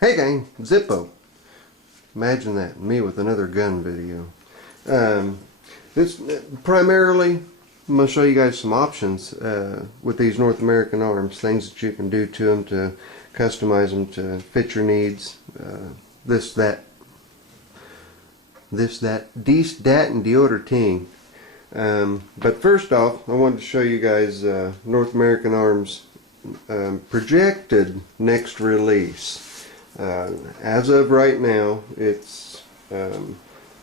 Hey gang, Zippo. Imagine that, me with another gun video. This primarily, I'm going to show you guys some options with these North American arms, things that you can do to them to customize them to fit your needs. This, that, dies, dat, and the other ting. But first off, I wanted to show you guys North American Arms projected next release. As of right now, it's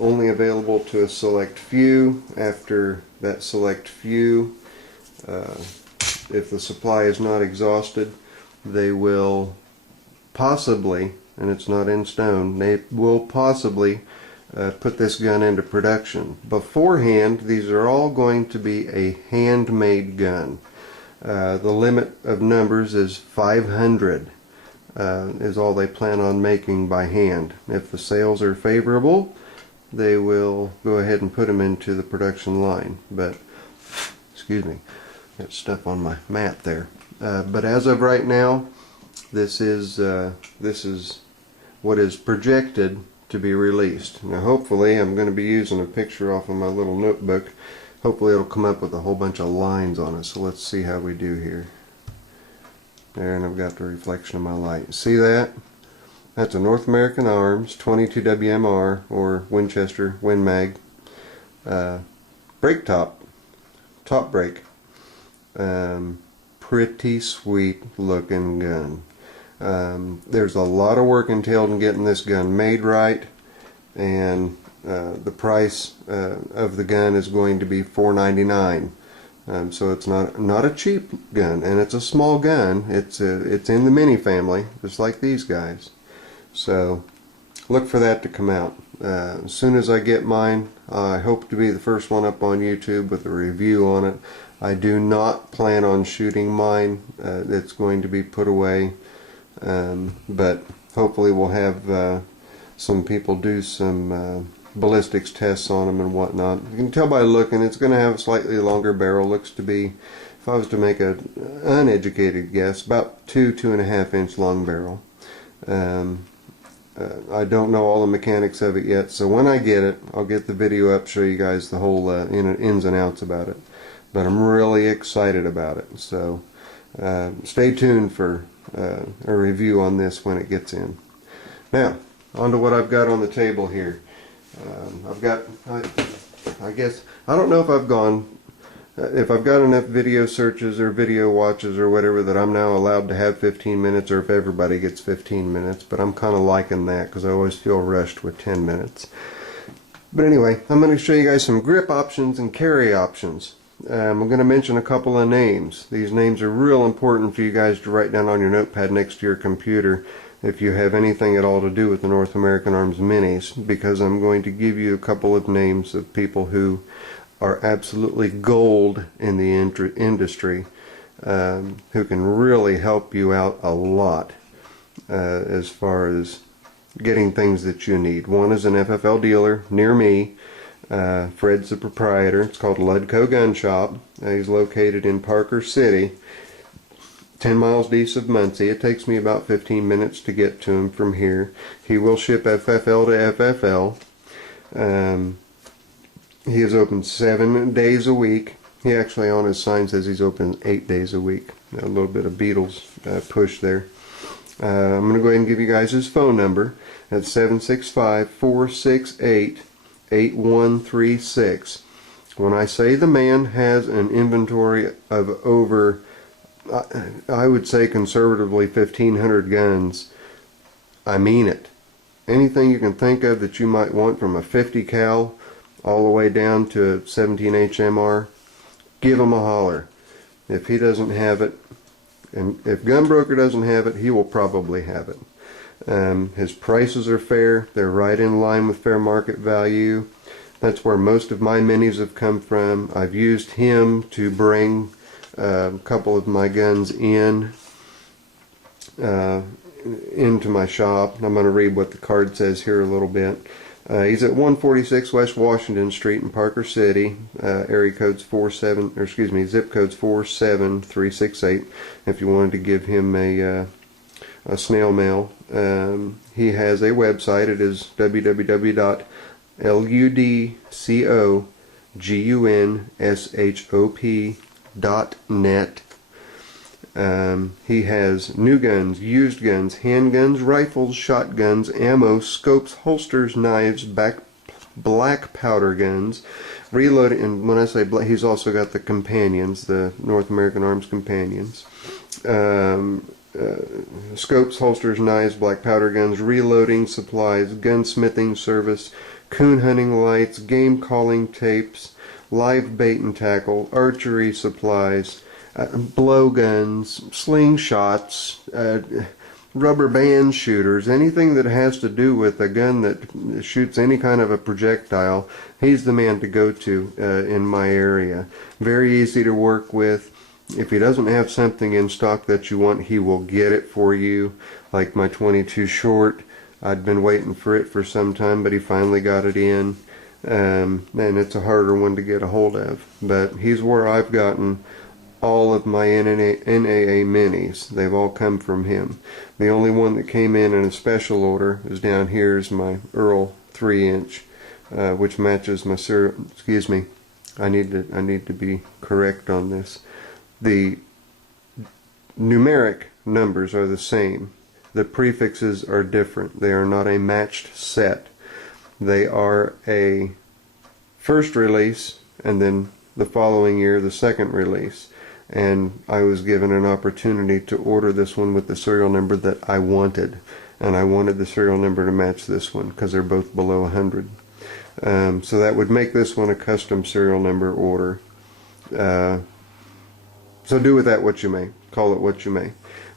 only available to a select few. After that select few, if the supply is not exhausted, they will possibly, and it's not in stone, they will possibly put this gun into production. Beforehand, these are all going to be a handmade gun. The limit of numbers is 500. Is all they plan on making by hand. If the sales are favorable, they will go ahead and put them into the production line. But, excuse me, got stuff on my mat there. But as of right now, this is what is projected to be released. Now, hopefully, I'm going to be using a picture off of my little notebook. Hopefully, it'll come up with a whole bunch of lines on it. So let's see how we do here. There, and I've got the reflection of my light. See that? That's a North American Arms 22 WMR or Winchester Win Mag brake top brake. Pretty sweet looking gun. There's a lot of work entailed in getting this gun made right, and the price of the gun is going to be $4.99. So it's not a cheap gun, and it's a small gun. It's in the mini family, just like these guys. So look for that to come out. As soon as I get mine, I hope to be the first one up on YouTube with a review on it. I do not plan on shooting mine. It's going to be put away, but hopefully we'll have some people do some ballistics tests on them and whatnot. You can tell by looking, it's going to have a slightly longer barrel. Looks to be, if I was to make an uneducated guess, about 2.5 inch long barrel. I don't know all the mechanics of it yet, so when I get it, I'll get the video up, show you guys the whole ins and outs about it. But I'm really excited about it, so stay tuned for a review on this when it gets in. Now, on to what I've got on the table here. I've got, I guess, I don't know if I've got enough video searches or video watches or whatever that I'm now allowed to have 15 minutes, or if everybody gets 15 minutes, but I'm kind of liking that because I always feel rushed with 10 minutes. But anyway, I'm going to show you guys some grip options and carry options. I'm going to mention a couple of names. These names are real important for you guys to write down on your notepad next to your computer if you have anything at all to do with the North American Arms Minis, because I'm going to give you a couple of names of people who are absolutely gold in the industry, who can really help you out a lot as far as getting things that you need. One is an FFL dealer near me. Fred's the proprietor. It's called Ludco Gun Shop. He's located in Parker City, 10 miles east of Muncie. It takes me about 15 minutes to get to him from here. He will ship FFL to FFL. He is open 7 days a week. He actually on his sign says he's open 8 days a week. A little bit of Beatles push there. I'm going to go ahead and give you guys his phone number. That's 765-468-8136. When I say the man has an inventory of over, I would say conservatively 1,500 guns, I mean it. Anything you can think of that you might want, from a 50 cal all the way down to a 17 HMR, give him a holler. If he doesn't have it, and if Gunbroker doesn't have it, he will probably have it. His prices are fair. They're right in line with fair market value. That's where most of my minis have come from. I've used him to bring a couple of my guns into my shop. I'm going to read what the card says here a little bit. He's at 146 West Washington Street in Parker City. Area code's zip code's 47368. If you wanted to give him a a snail mail. He has a website. It is www.ludgunsshop.net. He has new guns, used guns, handguns, rifles, shotguns, ammo, scopes, holsters, knives, black powder guns, reloading, and when I say black, he's also got the companions, the North American Arms companions. Scopes, holsters, knives, black powder guns, reloading supplies, gunsmithing service, coon hunting lights, game calling tapes, live bait and tackle, archery supplies, blowguns, slingshots, rubber band shooters, anything that has to do with a gun that shoots any kind of a projectile. He's the man to go to in my area. Very easy to work with. If he doesn't have something in stock that you want, he will get it for you. Like my 22 short, I'd been waiting for it for some time, but he finally got it in. And it's a harder one to get a hold of. But he's where I've gotten all of my NAA minis. They've all come from him. The only one that came in a special order is down here is my Earl 3-inch, which matches my excuse me, I need to be correct on this. The numeric numbers are the same. The prefixes are different. They are not a matched set. They are a first release and then the following year the second release. And I was given an opportunity to order this one with the serial number that I wanted. And I wanted the serial number to match this one because they're both below 100. So that would make this one a custom serial number order. So do with that what you may. Call it what you may.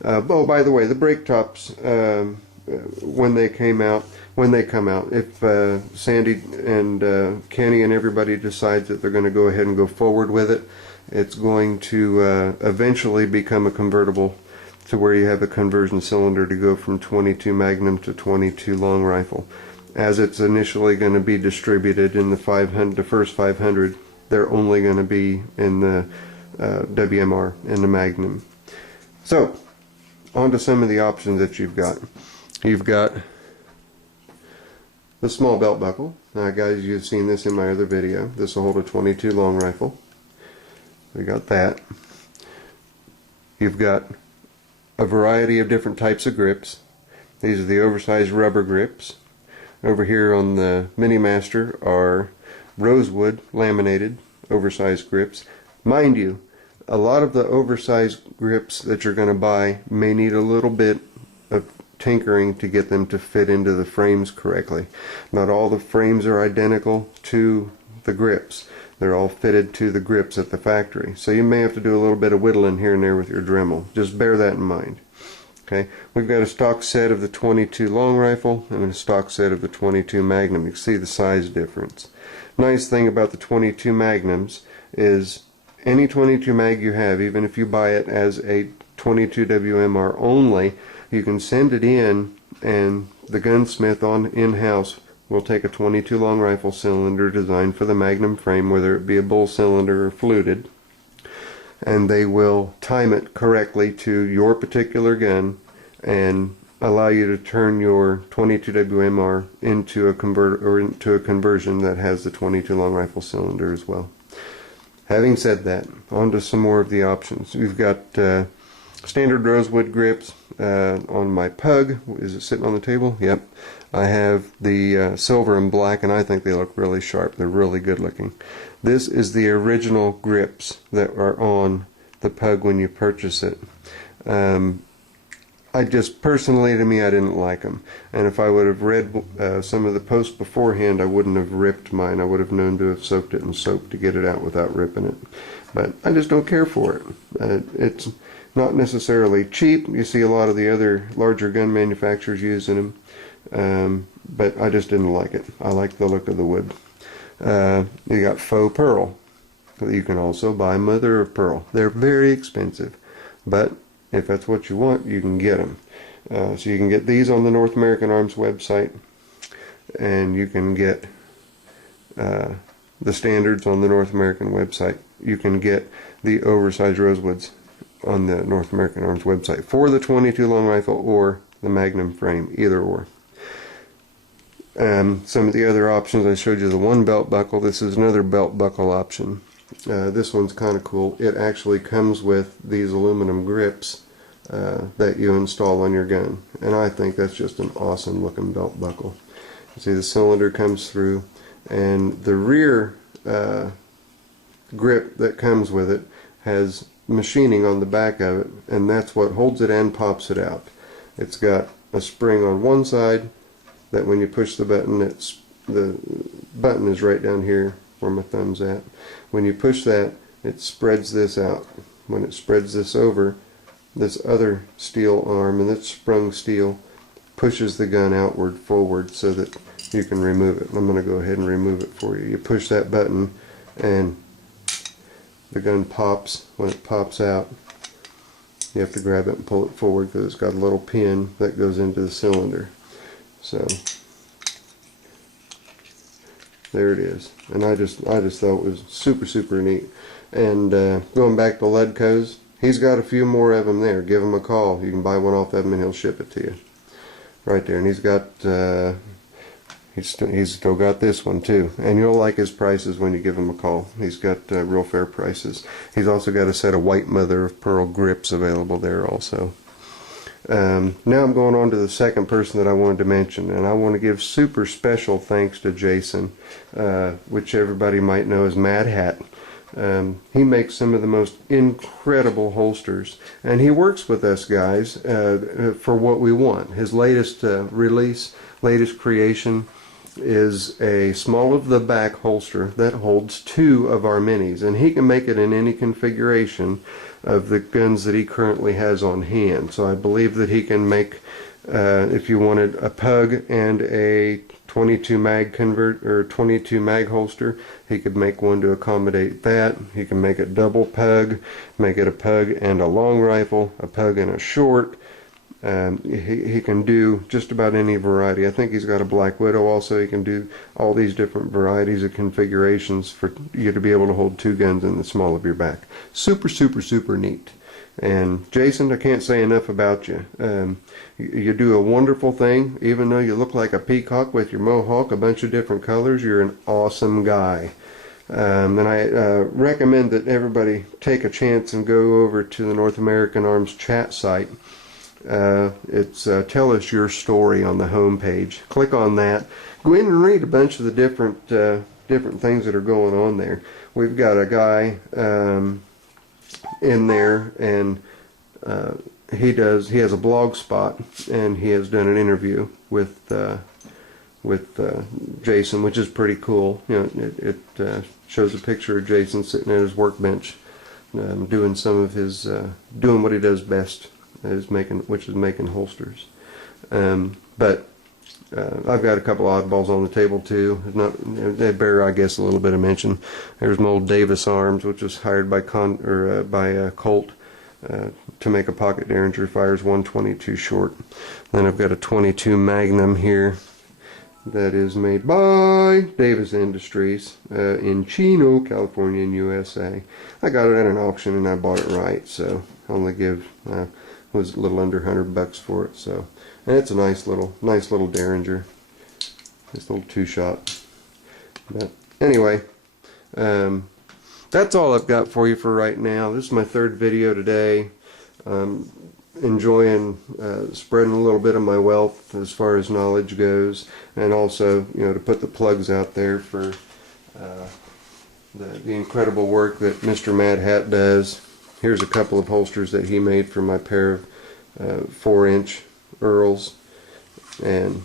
Oh, by the way, the brake tops, when they come out, if Sandy and Kenny and everybody decides that they're going to go ahead and go forward with it, it's going to eventually become a convertible to where you have a conversion cylinder to go from 22 Magnum to 22 long rifle. As it's initially going to be distributed in the first 500, they're only going to be in the WMR, in the Magnum. So, on to some of the options that you've got. You've got the small belt buckle. Now guys, you've seen this in my other video. This will hold a 22 long rifle. We got that. You've got a variety of different types of grips. These are the oversized rubber grips. Over here on the Mini Master are rosewood laminated oversized grips. Mind you, a lot of the oversized grips that you're going to buy may need a little bit of tinkering to get them to fit into the frames correctly. Not all the frames are identical to the grips. They're all fitted to the grips at the factory. So you may have to do a little bit of whittling here and there with your Dremel. Just bear that in mind. Okay, we've got a stock set of the 22 long rifle and a stock set of the 22 Magnum. You can see the size difference. Nice thing about the 22 Magnums is any 22 mag you have, even if you buy it as a 22 WMR only, you can send it in and the gunsmith in-house will take a 22 long rifle cylinder designed for the Magnum frame, whether it be a bull cylinder or fluted, and they will time it correctly to your particular gun and allow you to turn your 22 WMR into a conversion that has the 22 long rifle cylinder as well. Having said that, on to some more of the options. We've got standard rosewood grips on my Pug. Is it sitting on the table? Yep. I have the silver and black, and I think they look really sharp. They're really good looking. This is the original grips that are on the Pug when you purchase it. I just, personally, to me, I didn't like them. And if I would have read some of the posts beforehand, I wouldn't have ripped mine. I would have known to have soaked it in soap to get it out without ripping it. But I just don't care for it. It's not necessarily cheap. You see a lot of the other larger gun manufacturers using them. But I just didn't like it. I like the look of the wood. You got faux pearl. You can also buy mother of pearl. They're very expensive. But if that's what you want, you can get them. So you can get these on the North American Arms website, and you can get the standards on the North American website. You can get the oversized rosewoods on the North American Arms website for the 22 long rifle or the Magnum frame, either or. Some of the other options, I showed you the one belt buckle. This is another belt buckle option. This one's kind of cool. It actually comes with these aluminum grips that you install on your gun, and I think that's just an awesome looking belt buckle. You see the cylinder comes through, and the rear grip that comes with it has machining on the back of it, and that's what holds it and pops it out. It's got a spring on one side that when you push the button, the button is right down here where my thumb's at. When you push that, it spreads this out. When it spreads this over, this other steel arm, and it's sprung steel, pushes the gun outward forward so that you can remove it. I'm going to go ahead and remove it for you. You push that button and the gun pops. When it pops out, you have to grab it and pull it forward because it's got a little pin that goes into the cylinder. So there it is, and I just thought it was super neat. And going back to Ledco's, he's got a few more of them there. Give him a call. You can buy one off of him and he'll ship it to you right there. And he's got he's still got this one too, and you'll like his prices when you give him a call. He's got real fair prices. He's also got a set of white mother of pearl grips available there also. Now I'm going on to the second person that I wanted to mention, and I want to give super special thanks to Jason, which everybody might know as Mad Hat. He makes some of the most incredible holsters, and he works with us guys for what we want. His latest latest creation is a small of the back holster that holds 2 of our minis, and he can make it in any configuration of the guns that he currently has on hand. So I believe that he can make, if you wanted a pug and a 22 mag convert or 22 mag holster, he could make one to accommodate that. He can make it double pug, make it a pug and a long rifle, a pug and a short. He can do just about any variety. I think he's got a Black Widow also. He can do all these different varieties of configurations for you to be able to hold 2 guns in the small of your back. Super neat. And Jason, I can't say enough about you. You do a wonderful thing. Even though you look like a peacock with your mohawk, a bunch of different colors, you're an awesome guy. And I recommend that everybody take a chance and go over to the North American Arms chat site. It's Tell Us Your Story on the home page. Click on that. Go in and read a bunch of the different things that are going on there. We've got a guy in there, and he has a blog spot, and he has done an interview with Jason, which is pretty cool. You know, it shows a picture of Jason sitting at his workbench, doing some of his doing what he does best, which is making holsters. But I've got a couple oddballs on the table too. They bear, I guess, a little bit of mention. There's an old Davis Arms, which was hired by Colt to make a pocket Derringer. Fires 122 short. Then I've got a 22 Magnum here that is made by Davis Industries in Chino, California, in USA. I got it at an auction and I bought it right, so I only was a little under $100 for it. So, and it's a nice little Derringer, nice little 2-shot. But anyway, that's all I've got for you for right now. This is my 3rd video today. Enjoying spreading a little bit of my wealth as far as knowledge goes, and also, you know, to put the plugs out there for the incredible work that Mr. Mad Hat does. Here's a couple of holsters that he made for my pair of 4-inch Earls, and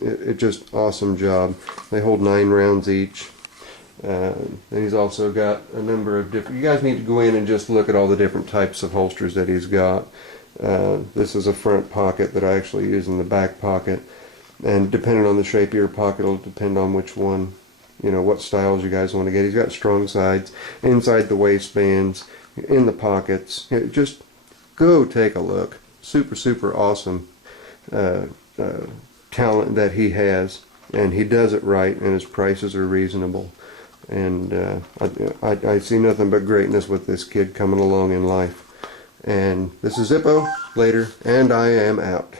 it just awesome job. They hold 9 rounds each. And he's also got a number of different. You guys need to go in and just look at all the different types of holsters that he's got. This is a front pocket that I actually use in the back pocket, and depending on the shape of your pocket, it'll depend on which one, you know, what styles you guys want to get. He's got strong sides inside the waistbands, in the pockets. Just go take a look. Super awesome talent that he has, and he does it right, and his prices are reasonable. And I see nothing but greatness with this kid coming along in life. And this is Zippo, later, and I am out.